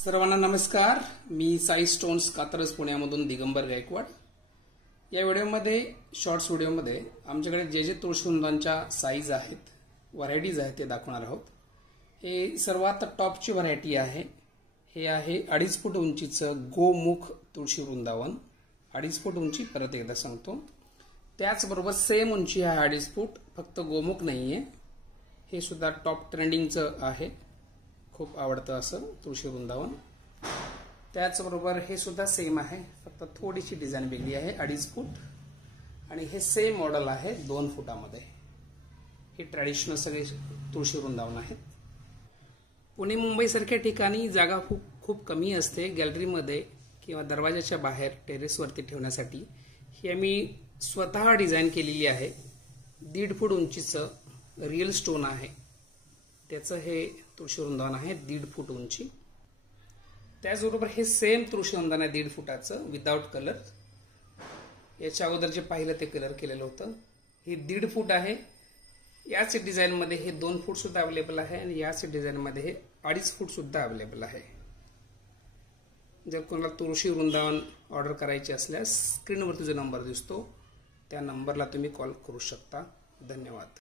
सर्वांना नमस्कार। मी साई स्टोन्स कात्रज पुण्यामधून दिगंबर गायकवाड। या व्हिडिओमध्ये शॉर्ट्स व्हिडिओमध्ये आमच्याकडे जे तुळशीवृंदांच्या साईज आहेत, व्हरायटीज आहेत ते दाखवणार आहोत। हे सर्वात टॉपची व्हरायटी आहे। हे आहे 2.5 फूट उंचीचं गोमुख तुळशी वृंदावन। 2.5 फूट उंची, परत एकदा सांगतो। त्याचबरोबर सेम उंची आहे 2.5 फूट, फक्त गोमुख नाहीये। हे सुद्धा टॉप ट्रेंडिंगचं आहे, खूप आवडतं असं तुळशी वृंदावन। त्याचबरोबर हे सुद्धा सेम आहे, फक्त थोडीशी डिझाइन वेगळी आहे। 2.5 फूट आणि हे सेम मॉडेल आहे 2 फुटामध्ये। हे ट्रॅडिशनल सगळे तुळशी वृंदावन आहेत। पुणे मुंबई सारख्या ठिकाणी जागा खूप कमी असते गॅलरीमध्ये किंवा दरवाजाच्या बाहेर टेरेसवरती ठेवण्यासाठी। ही आम्ही स्वतः डिझाइन केलेली आहे। 1.5 फूट उंचीचं रिअल स्टोन आहे, त्याचं हे तुळशी वृंदावन आहे 1.5 फूट उंची। त्याचबरोबर हे सेम तुळशी वृंदावन आहे 1.5 फुटाचं विदाउट कलर। याच्या अगोदर जे पाहिलं ते कलर केलेलं होतं। हे 1.5 फूट आहे। याच डिझाइन मध्ये हे 2 फूट सुद्धा अवेलेबल आहे आणि याच डिझाइन मध्ये हे 2.5 फूट सुद्धा अवेलेबल आहे। जर कोणाला तुळशी वृंदावन ऑर्डर करायची असल्यास स्क्रीनवरती जो नंबर दिसतो त्या नंबरला तुम्ही कॉल करू शकता। धन्यवाद।